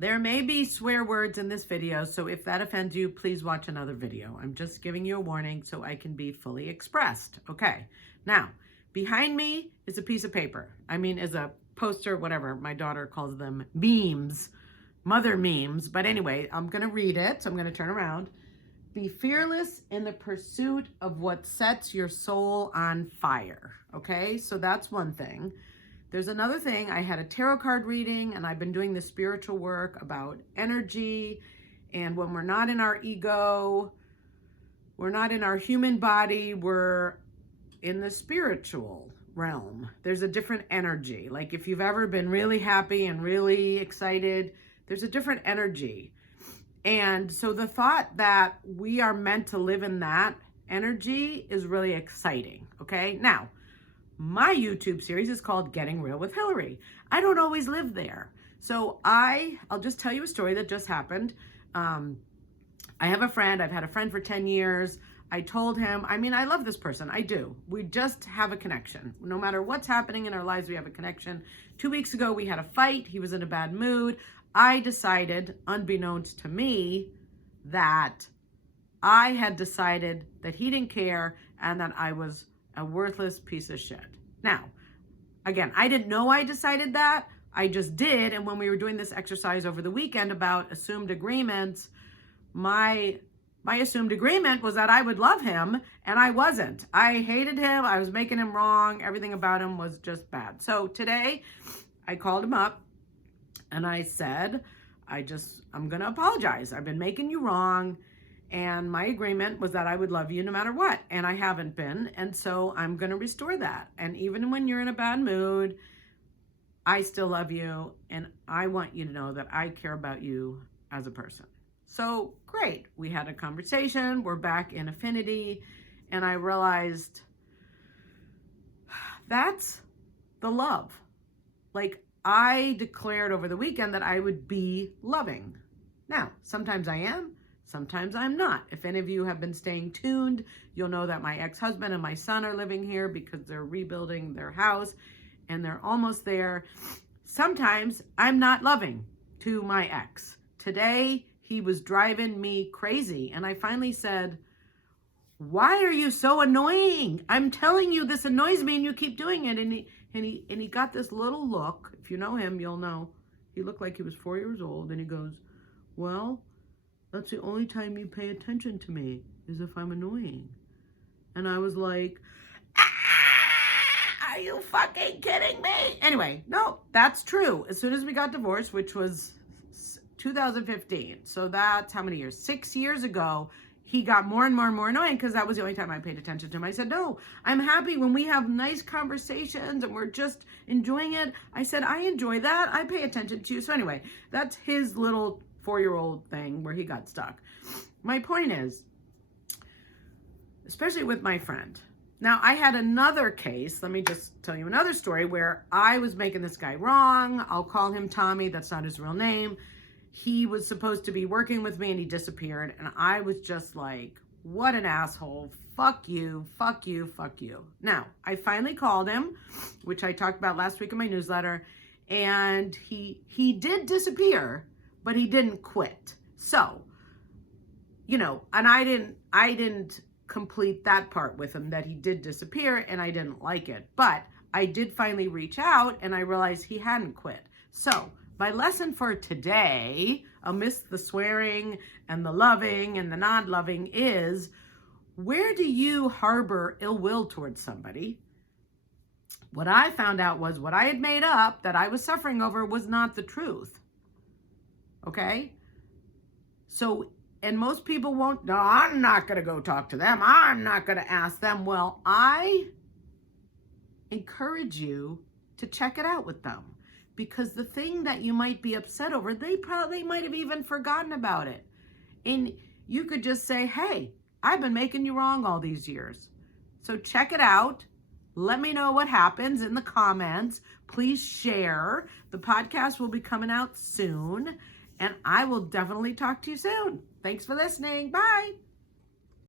There may be swear words in this video, so if that offends you, please watch another video. I'm just giving you a warning so I can be fully expressed. Okay, now, behind me is a piece of paper. Is a poster, whatever. My daughter calls them memes, mother memes. But anyway, I'm going to read it, so I'm going to turn around. Be fearless in the pursuit of what sets your soul on fire. Okay, so that's one thing. There's another thing. I had a tarot card reading, and I've been doing the spiritual work about energy. And when we're not in our ego, we're not in our human body, we're in the spiritual realm. There's a different energy. Like if you've ever been really happy and really excited, there's a different energy. And so the thought that we are meant to live in that energy is really exciting. Okay. Now, my YouTube series is called Getting Real with Hillary. I don't always live there. So I'll just tell you a story that just happened. I have a friend. I've had a friend for 10 years. I told him, I love this person. I do. We just have a connection. No matter what's happening in our lives, we have a connection. 2 weeks ago, we had a fight. He was in a bad mood. I decided, unbeknownst to me, that I had decided that he didn't care and that I was a worthless piece of shit. Now, again, I didn't know I decided that. I just did. And when we were doing this exercise over the weekend about assumed agreements, my assumed agreement was that I would love him, and I wasn't. I hated him. I was making him wrong. Everything about him was just bad. So today I called him up and I said, I'm going to apologize. I've been making you wrong. And my agreement was that I would love you no matter what. And I haven't been. And so I'm going to restore that. And even when you're in a bad mood, I still love you. And I want you to know that I care about you as a person. So great. We had a conversation. We're back in Affinity. And I realized that's the love. Like I declared over the weekend that I would be loving. Now, sometimes I am. Sometimes I'm not. If any of you have been staying tuned, you'll know that my ex-husband and my son are living here because they're rebuilding their house and they're almost there. Sometimes I'm not loving to my ex. Today, he was driving me crazy. And I finally said, why are you so annoying? I'm telling you, this annoys me and you keep doing it. And he got this little look. If you know him, you'll know. He looked like he was 4 years old and he goes, well, that's the only time you pay attention to me is if I'm annoying. And I was like, are you fucking kidding me? Anyway, no, that's true. As soon as we got divorced, which was 2015. So that's how many years? 6 years ago, he got more and more and more annoying because that was the only time I paid attention to him. I said, no, I'm happy when we have nice conversations and we're just enjoying it. I said, I enjoy that. I pay attention to you. So anyway, that's his little 4-year-old thing where he got stuck. My point is, especially with my friend. Now, I had another case. Let me just tell you another story where I was making this guy wrong. I'll call him Tommy. That's not his real name. He was supposed to be working with me and he disappeared. And I was just like, what an asshole. Fuck you, fuck you, fuck you. Now, I finally called him, which I talked about last week in my newsletter. And he did disappear, but he didn't quit. So, and I didn't complete that part with him, that he did disappear and I didn't like it. But I did finally reach out and I realized he hadn't quit. So my lesson for today, amidst the swearing and the loving and the not loving, is where do you harbor ill will towards somebody? What I found out was what I had made up that I was suffering over was not the truth. Okay? So, and most people won't, no, I'm not going to go talk to them. I'm not going to ask them. Well, I encourage you to check it out with them, because the thing that you might be upset over, they might have even forgotten about it. And you could just say, hey, I've been making you wrong all these years. So check it out. Let me know what happens in the comments. Please share. The podcast will be coming out soon. And I will definitely talk to you soon. Thanks for listening. Bye.